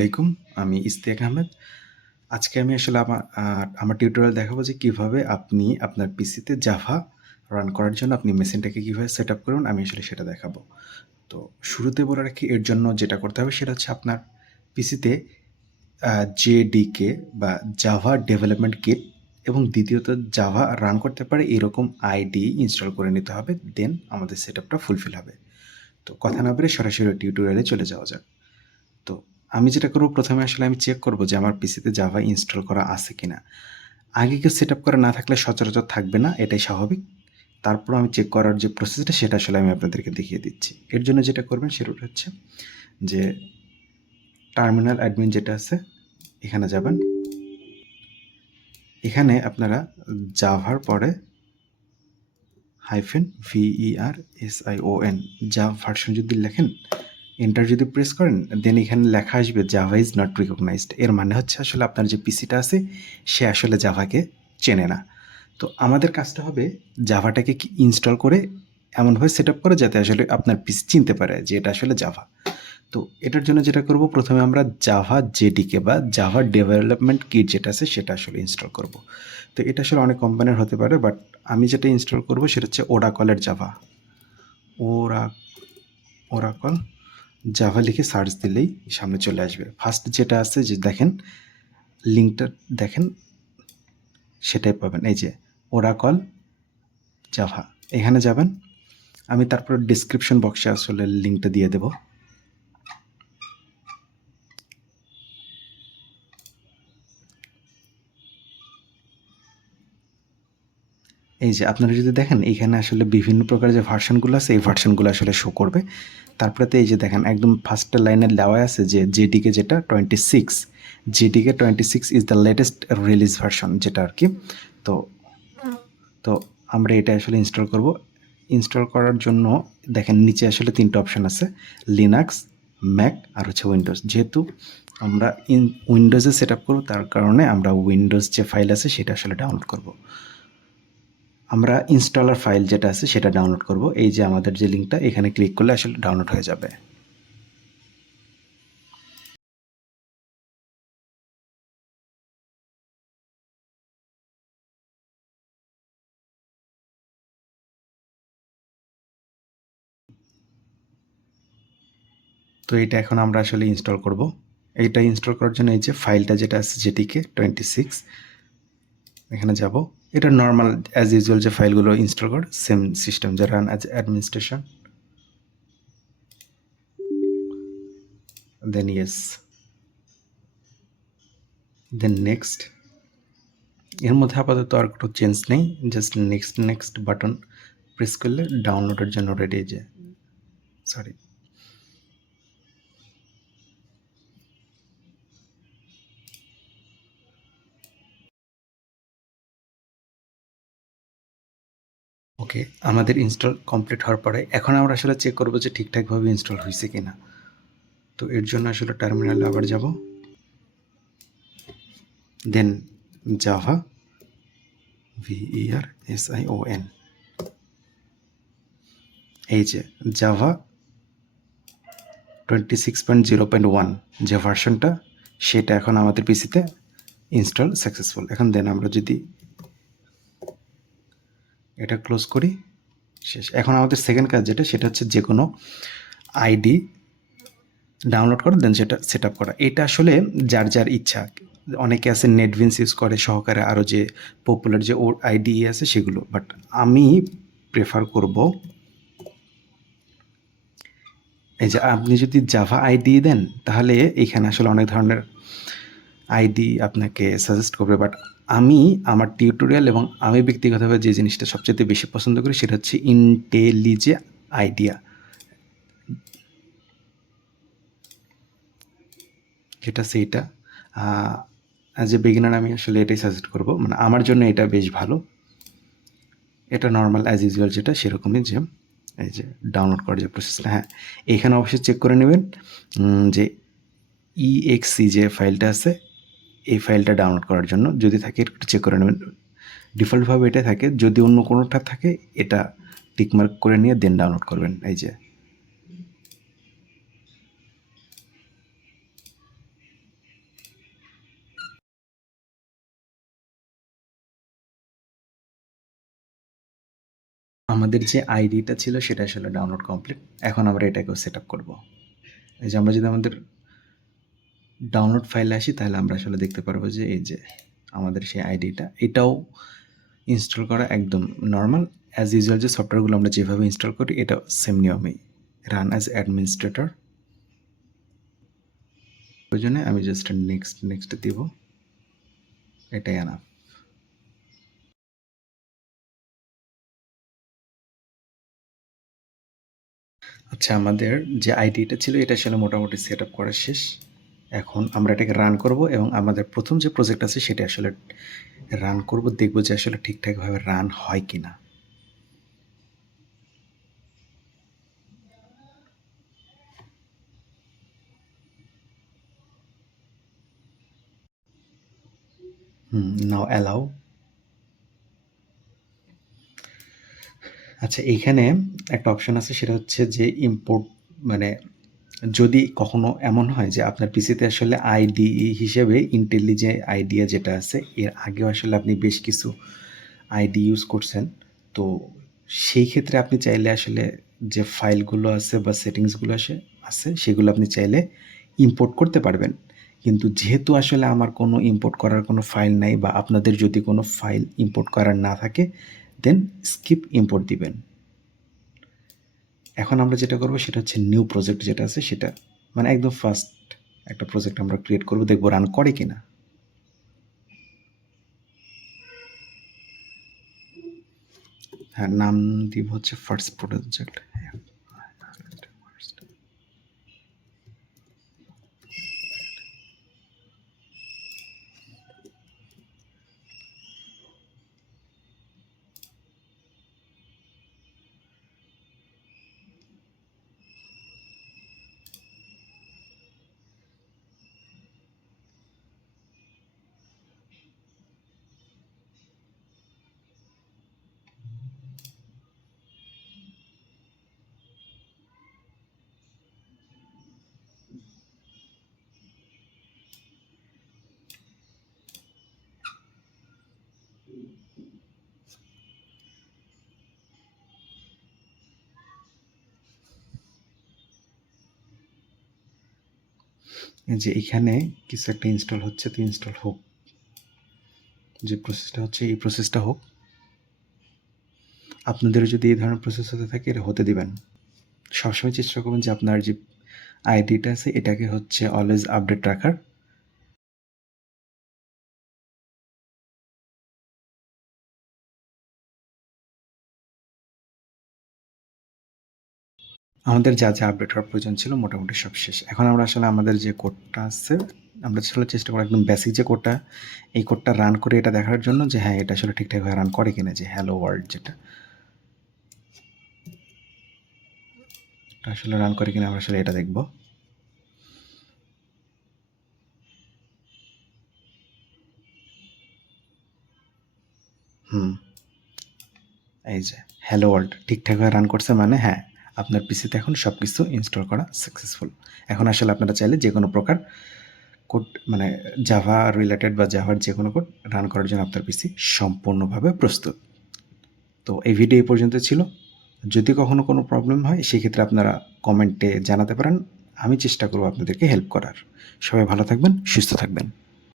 আলাইকুম। আমি ইশতিয়াক আহমেদ। আজকে আমি আসলে আমার টিউটোরিয়াল দেখাবো যে কিভাবে আপনি আপনার পিসিতে জাভা রান করার জন্য আপনি মেশিনটাকে কিভাবে সেটআপ করবেন, আমি আসলে সেটা দেখাবো। তো শুরুতে বলে রাখি, এর জন্য যেটা করতে হবে সেটা হচ্ছে আপনার পিসিতে জেডিকে বা জাভা ডেভেলপমেন্ট কিট এবং দ্বিতীয়ত জাভা রান করতে পারে এরকম আইডি ইনস্টল করে নিতে হবে। দেন আমাদের সেটআপটা ফুলফিল হবে। তো কথা না বেরিয়ে সরাসরি টিউটোরিয়ালে চলে যাওয়া যাক। তো আমি যেটা করব, প্রথমে আসলে আমি চেক করব যে আমার পিসিতে জাভা ইনস্টল করা আছে কিনা। আগে কেউ সেট আপ করা না থাকলে সচরাচর থাকবে না, এটাই স্বাভাবিক। তারপর আমি চেক করার যে প্রসেসটা সেটা আসলে আমি আপনাদেরকে দেখিয়ে দিচ্ছি। এর জন্য যেটা করবেন সেটা হচ্ছে যে টার্মিনাল অ্যাডমিন যেটা আছে এখানে যাবেন। এখানে আপনারা জাভার পরে -VERSION যা ভার্সন যদি লেখেন, এন্টার যদি প্রেস করেন, দেন এখানে লেখা আসবে জাভা ইজ নট রিকগনাইজড। এর মানে হচ্ছে আসলে আপনার যে পিসিটা আছে সে আসলে জাভাকে চেনে না। তো আমাদের কাজটা হবে জাভাটাকে ইনস্টল করে এমনভাবে সেট আপ করে যাতে আসলে আপনার পিসি চিনতে পারে যে এটা আসলে জাভা। তো এটার জন্য যেটা করব, প্রথমে আমরা জাভা জেডিকে বা জাভা ডেভেলপমেন্ট কিট যেটা আছে সেটা আসলে ইনস্টল করব। তো এটা আসলে অনেক কোম্পানির হতে পারে, বাট আমি যেটা ইনস্টল করব সেটা হচ্ছে ওরাকলের জাভা। ওরা ওরাকল জাভা লিখে সার্চ দিলেই সামনে চলে আসবে। ফার্স্ট যেটা আছে যে দেখেন, লিঙ্কটা দেখেন, সেটাই পাবেন। এই যে ওরাকল জাভা, এখানে যাবেন। আমি তারপর ডিসক্রিপশন বক্সে আসলে লিঙ্কটা দিয়ে দেব। এই যে আপনারা যদি দেখেন, এইখানে আসলে বিভিন্ন প্রকার যে ভার্সনগুলো আছে এই ভার্সনগুলো আসলে শো করবে। তারপরে তো এই যে দেখেন একদম ফার্স্টের লাইনে দেওয়া আছে যে জেডিকে যেটা 26, JDK 26 is the latest release version যেটা আর কি। তো তো আমরা এটা আসলে ইনস্টল করব। ইনস্টল করার জন্য দেখেন নিচে আসলে তিনটা অপশান আছে, লিনাক্স, ম্যাক আর হচ্ছে উইন্ডোজ। যেহেতু আমরা উইন্ডোজে সেট আপ করবো, তার কারণে আমরা উইন্ডোজ যে ফাইল আছে সেটা আসলে ডাউনলোড করব। আমরা ইনস্টলার ফাইল যেটা আছে সেটা ডাউনলোড করব। এই যে আমাদের যে লিঙ্কটা, এখানে ক্লিক করলে আসলে ডাউনলোড হয়ে যাবে। তো এটা এখন আমরা আসলে ইনস্টল করব। এইটা ইনস্টল করার জন্য এই যে ফাইলটা যেটা আছে যেটিকে 26, এখানে যাব। এটা নর্মাল অ্যাজ ইউজুয়াল যে ফাইলগুলো ইনস্টল করে সেম সিস্টেম, যে রান অ্যাজ অ্যাডমিনিস্ট্রেশন, দেন ইয়েস, দেন নেক্সট। এর মধ্যে আপাতত আর কোনো চেঞ্জ নেই, just next next button press করলে ডাউনলোডের জন্য রেডি। যে সরি, ওকে, আমাদের ইনস্টল কমপ্লিট হওয়ার পরে এখন আমরা আসলে চেক করবো যে ঠিকঠাকভাবে ইনস্টল হয়েছে কিনা। তো এর জন্য আসলে টার্মিনালে আবার যাব, দেন জাভা VERSION, এই যে জাভা 26.0.1 যে ভার্সনটা সেটা এখন আমাদের পিসিতে ইনস্টল সাকসেসফুল। এখন দেন আমরা যদি এটা ক্লোজ করি, শেষ। এখন আমাদের সেকেন্ড কাজ যেটা, সেটা হচ্ছে যে কোনো আইডি ডাউনলোড করা, দেন সেটা সেট আপ করা। এটা আসলে যার যার ইচ্ছা। অনেকে আছে নেটবিনস ইউজ করে সহকারে, আরও যে পপুলার যে ওর আইডি আছে সেগুলো, বাট আমি প্রেফার করব এই যে আপনি যদি জাভা আইডি দেন তাহলে এখানে আসলে অনেক ধরনের আইডি আপনাকে সাজেস্ট করবে, বাট আমি আমার টিউটোরিয়াল এবং আমি ব্যক্তিগতভাবে যে জিনিসটা সবচেয়ে বেশি পছন্দ করি সেটা হচ্ছে ইন্টেলিজে আইডিয়া, যেটা সেইটা। অ্যাজ এ বিগিনার আমি আসলে এটাই সাজেস্ট করব, মানে আমার জন্য এটা বেশ ভালো। এটা নর্মাল অ্যাজ ইউজুয়াল যেটা সেরকমই, যে এই যে ডাউনলোড করার যে প্রসেসটা, হ্যাঁ এখানে অবশ্যই চেক করে নেবেন যে EXE যে ফাইলটা আছে এই ফাইলটা ডাউনলোড করার জন্য যদি থাকে একটু চেক করে নেবেন। ডিফল্টভাবে এটা থাকে, যদি অন্য কোনোটা থাকে এটা টিকমার্ক করে নিয়ে দেন ডাউনলোড করবেন। এই যে আমাদের যে আইডিটা ছিল সেটা আসলে ডাউনলোড কমপ্লিট। এখন আমরা এটাকেও সেট আপ করবো। এই যে আমরা যদি আমাদের ডাউনলোড ফাইলে আসি তাহলে আমরা আসলে দেখতে পারবো যে এই যে আমাদের সেই আইডিটা, এটাও ইনস্টল করা একদম নর্মাল অ্যাজ ইউজুয়াল যে সফটওয়্যারগুলো আমরা যেভাবে ইনস্টল করি এটা সেম নিয়মেই। রান অ্যাজ অ্যাডমিনিস্ট্রেটর প্রয়োজনে আমি জাস্ট নেক্সট দিব, এটাই এনাফ। আচ্ছা, আমাদের যে আইডিটা ছিল এটা আসলে মোটামুটি সেট আপ করা শেষ। এখন আমরা এটাকে রান করব এবং আমাদের প্রথম যে প্রজেক্ট আছে সেটা আসলে রান করব, দেখব যে আসলে ঠিকঠাকভাবে রান হয় কিনা। নাও অ্যালাউ। আচ্ছা, এইখানে একটা অপশন আছে, সেটা হচ্ছে যে ইম্পোর্ট, মানে যদি কখনো এমন হয় যে আপনার পিসিতে আসলে আইডি হিসেবে ইন্টেলিজে আইডিয়া যেটা আছে এর আগেও আসলে আপনি বেশ কিছু আইডি ইউজ করছেন, তো সেই ক্ষেত্রে আপনি চাইলে আসলে যে ফাইলগুলো আছে বা সেটিংসগুলো আছে সেগুলো আপনি চাইলে ইম্পোর্ট করতে পারবেন। কিন্তু যেহেতু আসলে আমার কোনো ইম্পোর্ট করার কোনো ফাইল নাই বা আপনাদের যদি কোনো ফাইল ইম্পোর্ট করার না থাকে দেন স্কিপ ইম্পোর্ট দিবেন। এখন আমরা যেটা করব সেটা হচ্ছে নিউ প্রজেক্ট যেটা আছে সেটা, মানে একদম ফার্স্ট একটা প্রজেক্ট আমরা ক্রিয়েট করব, দেখব রান করে কিনা। হ্যাঁ, নাম দিব হচ্ছে ফার্স্ট প্রজেক্ট। যে এখানে কিছু একটা ইনস্টল হচ্ছে, তো ইনস্টল হোক, যে প্রসেসটা হচ্ছে এই প্রসেসটা হোক। আপনাদেরও যদি এই ধরনের প্রসেস হতে থাকে এটা হতে দিবেন। সবসময় চেষ্টা করবেন যে আপনার যে আইডিটা আছে এটাকে হচ্ছে অলওয়েজ আপডেট রাখার। আমাদের যা আপডেট হওয়ার প্রয়োজন ছিল মোটামুটি সব শেষ। এখন আমরা আসলে আমাদের যে কোডটা আছে আমরা আসলে চেষ্টা করব একদম বেসিক যে কোডটা, এই কোডটা রান করে এটা দেখার জন্য যে হ্যাঁ এটা আসলে ঠিকঠাকভাবে রান করে কিনা, যে হ্যালো ওয়ার্ল্ড যেটা আসলে রান করে কিনা আমরা আসলে এটা দেখব। এই যে হ্যালো ওয়ার্ল্ড ঠিকঠাকভাবে রান করছে, মানে হ্যাঁ আপনার পিসিতে এখন সব কিছু ইনস্টল করা সাকসেসফুল। এখন আসলে আপনারা চাইলে যে কোনো প্রকার কোড, মানে জাভা রিলেটেড বা জাভার যে কোনো কোড রান করার জন্য আপনার পিসি সম্পূর্ণভাবে প্রস্তুত। তো এই ভিডিও এই পর্যন্ত ছিল। যদি কখনো কোনো প্রবলেম হয় সেক্ষেত্রে আপনারা কমেন্টে জানাতে পারেন, আমি চেষ্টা করব আপনাদেরকে হেল্প করার। সবাই ভালো থাকবেন, সুস্থ থাকবেন।